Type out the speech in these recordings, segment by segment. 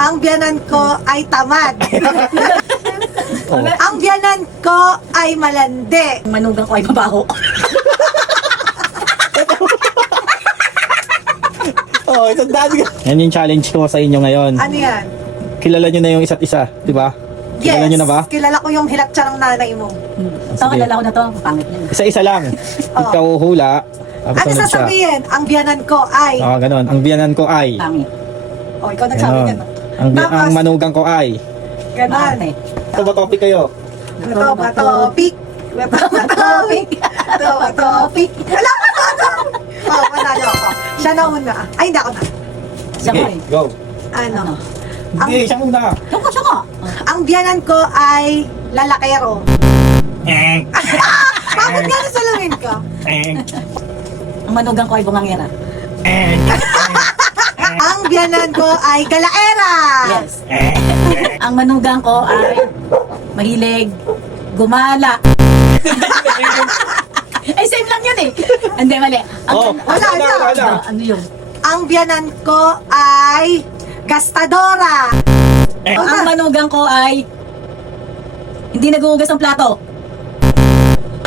Ang biyanan ko ay tamad. Oh. Ang biyanan ko ay malandi. Ang manugang ko ay mabaho. Oh, tandaan ka. Yan yung challenge ko sa inyo ngayon. Ano yan? Kilala nyo na yung isa't isa, di ba? Kilala nyo na ba? Kilala ko yung hilatsa ng nanay mo. So, kalala ko na to. Pangit yun. Isa-isa lang. Oo. Ikaw hula. Tapos Ano sunod siya. sasabihin? Ang biyanan ko ay... Oo, ganun. Ang biyanan ko ay. Pangit. Oh, ikaw nagsabi Ganon. niya. Ang Tapos, manugang ko ay. ganon. Pangit. Ito ba topic kayo? Ito ba topic? Ito ba topic? Ito ba topic? Alam mo ba ito? Oh, panalo ako. Siya na una. Ay, hindi ako na. Siya ko eh. go. Ano? Hindi, siya muna. Siya ko. Ang biyanan ko ay lalakero. Bakit nga nasalamin ka? Ang manugang ko ay bungangera. Ang biyanan ko ay galaera. Yes. Ang manugang ko ay mahilig gumala. Ay, same lang yun eh. Hindi, mali. Oh, Wala na. wala. Ano yun? Ang biyanan ko ay gastadora. Ang manugang ko ay hindi naghuhugas ng plato.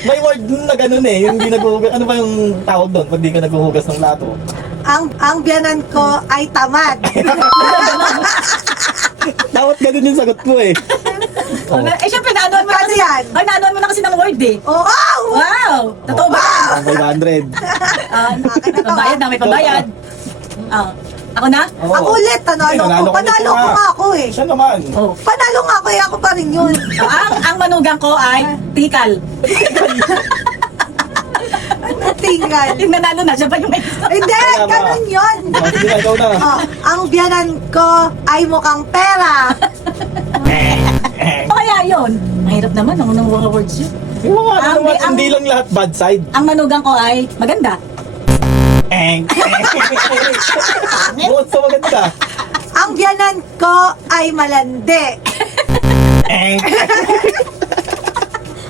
May word na ganun eh. Yung hindi naghuhugas. Ano ba yung tawag doon pag di ka naghuhugas ng plato? Ang biyanan ko ay tamad. Dapat ganun yung sagot ko eh. Oh. Eh, syempre, naanuan mo na Ano kasi. yan? Ay, naanuan mo na kasi ng word eh. Oh, wow! Wow! Totoo ba? 500. Akin na to, Pambayad na, may pambayad. Ako na? Oo. Ako ulit, panalo ko. Nanalo ka Panalo ulit ko nga. nga ako eh. Siya naman. Oh. Panalo nga ako eh, ako pa rin yun. Ang manugang ko ay tikal. Ano tingal? Yung nanalo na, siya pa yung may gusto. Hindi, Tama. ganun yun. Oh, sige na, ikaw na. Oh, ang biyanan ko ay mukhang pera. Ano kaya yun? Mahirap naman, ang unang mga words yun. Yung mga ano Ang- naman, ang- hindi lang lahat bad side. Ang manugang ko ay maganda. Bukod sa maganda. Ang biyanan ko ay malandi.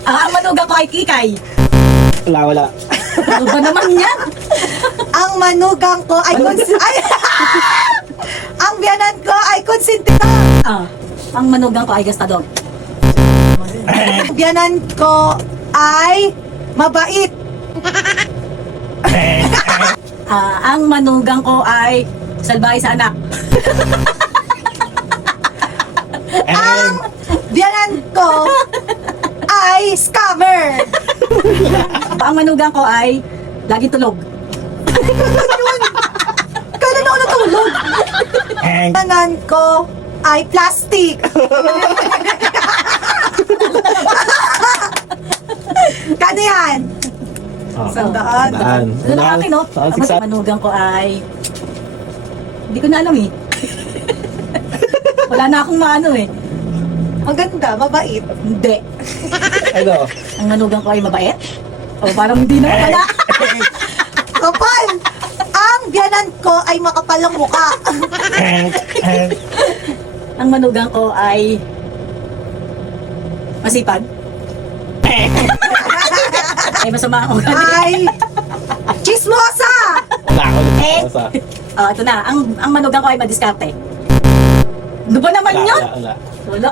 Ang manugang ko ay kikay. Wala. Ano ba naman yan? Ang manugang ko ay ay Ang biyanan ko ay konsentidor. Ang manugang ko ay gastador. Ang biyanan ko ay mabait. Ang manugang ko ay salbahe sa anak. Ang biyanan ko ay scammer. Ang manugang ko ay lagi tulog. Kailan ako natulog? Ang biyanan ko ay plastic. Kano yan? Sandaan. Daan. Ano lang akin, no? Saan, Tapos siksa? ang manugang ko ay... Hindi ko na alam eh. Wala na akong maano eh. Maganda, mabait. Hindi. Ano? Ang manugang ko ay mabait? O parang hindi na wala. Kapal! Ang biyanan ko ay makapal ang muka. Ang manugang ko ay... masipag. Ay masama ako. Ay chismosa! Wala ako Eh. sa. Ito na. Ang manugang ko ay madiskarte. Ano ba naman yun? Wala. Wala.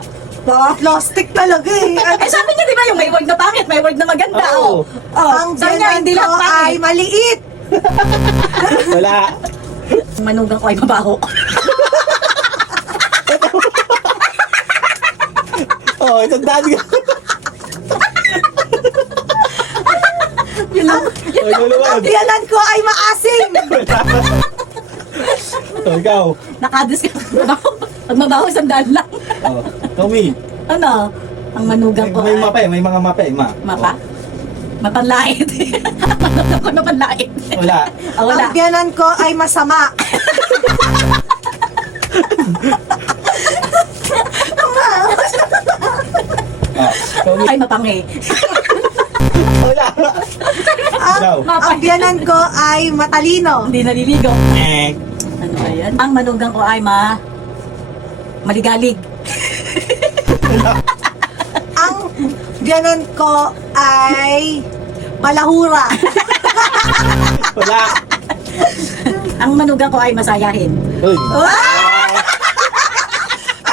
Plastic talaga eh. Eh sabi niya di ba yung may word na pangit, may word na maganda. Oo. Ang Sabi niya biyanan hindi ko lang ay pangit. maliit. Wala. Ang manugang ko ay mabaho. Oh, tandaan ka. Yun lang. Oh, ikaw naman. Ang biyanan ko ay maasim. Oh, ikaw. Nakadis ka. Pag mabaho, sandaan lang. Oh, Tommy. Ano? Ang manugang ko May ay... mapa eh. May mga mapa eh. Mapa? Mapanlait. Manugang ko mapanlait. Wala. Wala. Ang biyanan ko ay masama. Tommy. Ay mapangi. Wala. Ikaw. Ang biyanan ko ay matalino. Hindi naliligo. Ano ba yan? Ang manugang ko ay maligalig. Ang biyanan ko ay malahura. Wala. Ang manugang ko ay masayahin. Uy.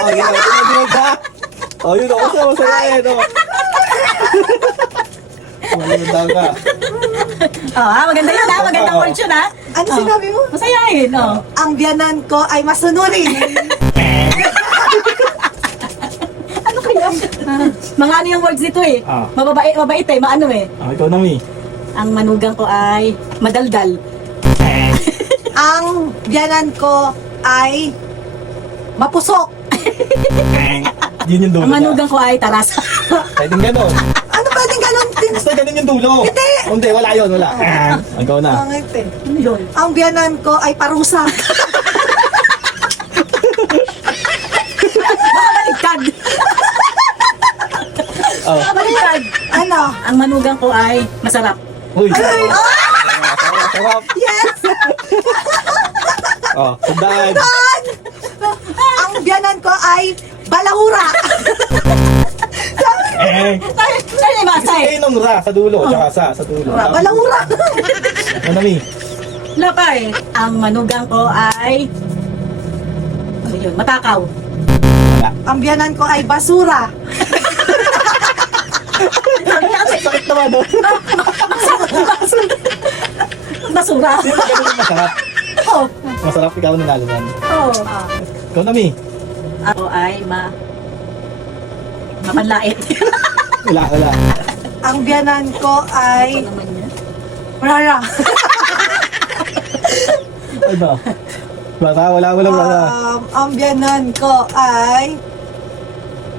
Oh, yun. Yun ka. Oh, yun. Masaya yan. Maganda ka. Maganda yun ha. Magandang words yun ha. Ano sinabi mo? Masayahin, Ang biyanan ko ay masunurin. Ano kaya? Mga ano yung words nito eh. Mabait eh, maano eh. Ikaw na, Mi. Ang manugang ko ay madaldal. Ang biyanan ko ay mapusok. Yun yung dulo Ang manugang ko ay tarasa. Pwedeng ganon. Ano pwedeng ganun? Basta ganun yung dulo. Hindi. Hindi, wala yun, wala. Ikaw na. Pangit eh. Ano yun? Ang biyanan ko ay parusa. Baliktad! Oh. Baliktad! Ano? Ang manugang ko ay masarap. Uy. Ay! Sarap. Yes! Oh, tandaan. Ang biyanan ko ay balahura. Saan yung basa eh? Nung ra sa dulo, tsaka sa dulo. Balahura. Ano, Mi? Wala pa eh. Ang manugang ko ay... Ano yun? Matakaw. Wala. Ang biyanan ko ay basura. Sakit naman, no? Basura. Sino ba ganun yung masarap? Oh. Masarap, ikaw na nalunan. Oh. Ikaw na, Mi. Ako ay mapanlait. Wala. Ang biyanan ko ay Ano naman yan? rara. Ano? Wala. Ang biyanan ko ay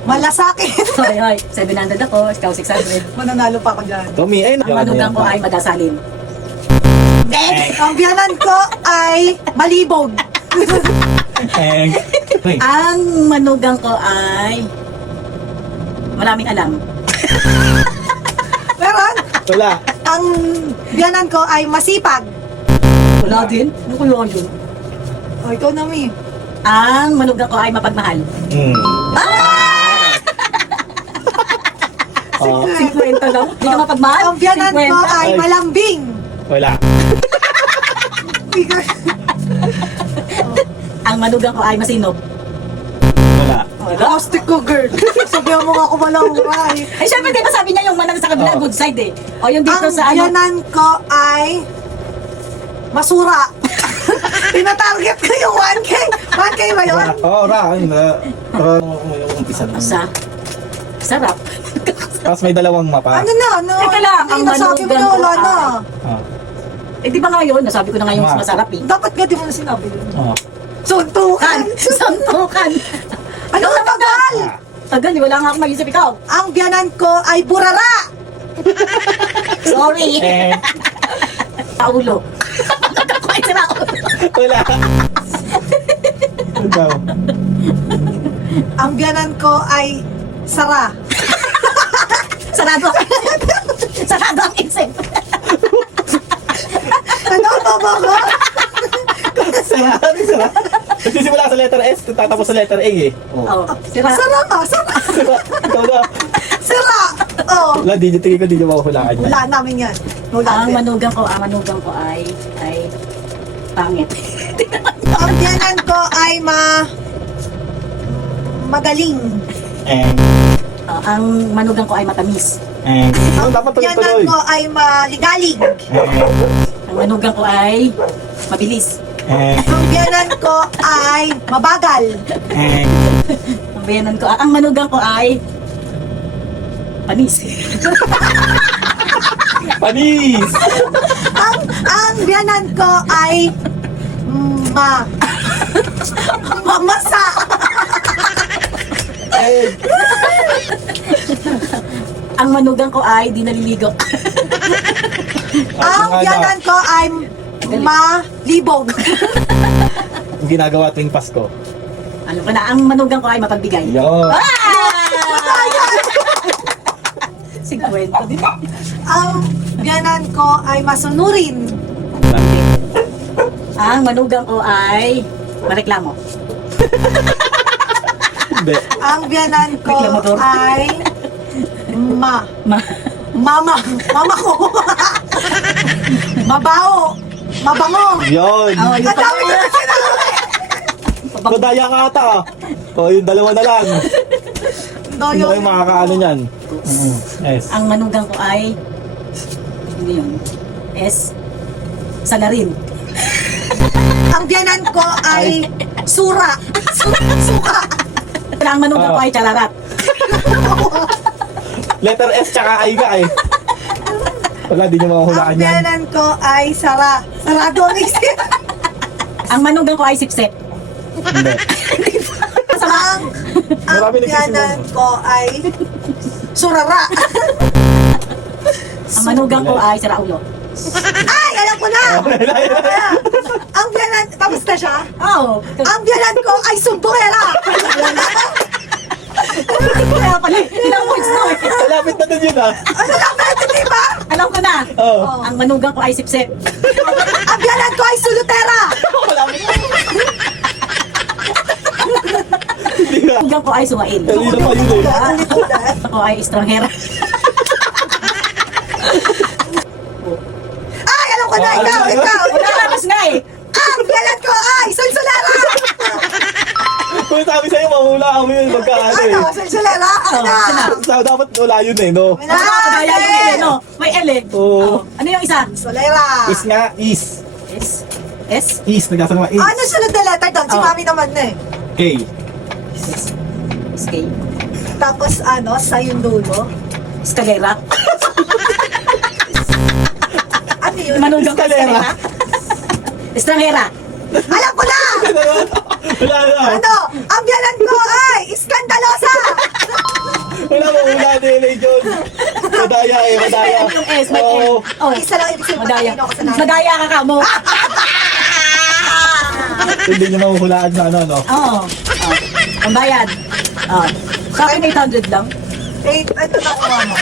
malasakit. Hoy. 700 ako. Ikaw 600. Mananalo pa ako dyan. Tommy, ay Ang manugang ko ay madasalin. Ang biyanan ko ay malibog. Ang manugang ko ay maraming alam. Meron. Wala. Ang biyanan ko ay masipag. Wala din. Ano ko yun? O, ikaw na, Mi. Ang manugang ko ay mapagmahal. Oh, 50 lang. Hindi ka mapagmahal? Ang biyanan ko 50. ay malambing. wala. Ang manugang ko ay masinop. Wala. Plastic ko, girl. Sabihan mo nga ako malangray. Ay, syempre, di ba sabi niya yung manang sa kabila, Oo. good side eh. O yung dito Ang sa ano. biyanan ko ay masura. Tinatarget ko yung 1K. 1K ba yun? Oo, yung umpisa na. Sarap. Tapos may dalawang mapa. Ano na? Ano? Teka lang, ang nasabi mo manugang na ko wala na. Oh. Eh, di ba ngayon, nasabi ko na ngayon mas masarap eh. Dapat nga di mo na sinabi yun. Oh. Suntukan. Santukan. Ano na tagal? Tagal, wala nga akong mag-isip ikaw. Ang biyanan ko ay burara. Sorry. Paulo. Nakakuha sila ako. Wala. Ikaw. Ang biyanan ko ay sara. Sarado ang Sarado ang isip. Ano ba ba? Sara. Nagsisimula sa letter S, tatapos sa letter A eh. Oh. Oh, sira. Sara ka, sara. Ikaw na. Sara. Oh. Wala, tingin ko, di nyo makuhulaan yan. Wala namin yan. Wala Ang din. manugang ko ay pangit. Ang biyanan ko ay magaling. Ang manugang ko ay matamis. Ang dapat Biyanan tuloy-tuloy. ko ay maligalig. Ang manugang ko ay mabilis. Ang biyanan ko ay mabagal. Ang manugang ko ay panis. Panis! Ang biyanan ko ay mamasa. Ang manugang ko ay di naliligo. Ang biyanan ko ay malibog. Ang ginagawa tuwing Pasko. Ano pa na, ang manugang ko ay mapagbigay. Yun. Ah! 50 din. Ang biyanan ko ay masunurin. Ang manugang ko ay mareklamo. Hindi. Ang biyanan ko Reklamador. ay mama ko. Mabaho. Mabango. Yun. Oh, yun Ang pa. dami ko na sinabi. Madaya ka ata. O, yung dalawa na lang. Hindi Doyo. kayo makakaano niyan. Yes. Ang manugang ko ay, ano yun? S. Salarin. Ang biyanan ko ay sura. Suka. Ang manugang ko ay chararat. Letter S tsaka I ka eh. Wala, di nyo makahulaan Ang yan. biyanan ko ay sara. Sarado ang isip. Ang manugang ko ay sipsep. Hindi. Ang Marami nagsisimula. biyanan ko ay surara. Ang manugang ko ay siraulo. Ay, alam ko na! Ang biyanan, tapos na siya? Oo. Ang biyanan ko ay sumbongera. Kaya pala, ilang points na eh. Malapit na dun yun ah. Ano lang ba ito, di ba? Alam ko na. Oo. Ang manugang ko ay sipsep. Ang biyanan ko ay sulutera. Malapit na. Hindi ka. Ang manugang ko ay sumain. Kanina pa yun eh. Ako ay estranghera. Ay, alam ko na, Oh, alam ikaw, mo yun? ikaw. Wala tapos nga eh. Ang biyanan ko ay sulsulera. Kung sabi sa'yo, mahula kami yun magkaano eh. Ano, sulsulera? Ano na? So, dapat wala yun eh, no? Wala, Kaya yung eh. L, no? May L eh. Oo. Ano yung isa? Solera. Is nga, is. S. S. Is, nagkasama is. Ano sunod na letter doon? Si Oh. mami naman na eh. K. S. K. Tapos ano, sa yung dulo. Escalera. Ano yun? Manugang ko Escalera. Estranghera. Alam ko na! Wala na. Ano? Ang biyanan ko ay iskandalosa! Wala mo, wala na yun eh, John. Madaya eh, madaya. Yung S, may Oo. L. Oh, Isa lang ibig sabihin madaya. matalino ako sa nanay. Madaya ka ka mo. Hindi nyo mahuhulaan sa ano, no? Oo. Ang bayad. Sa akin 800 lang. Eh, ano na ako mo?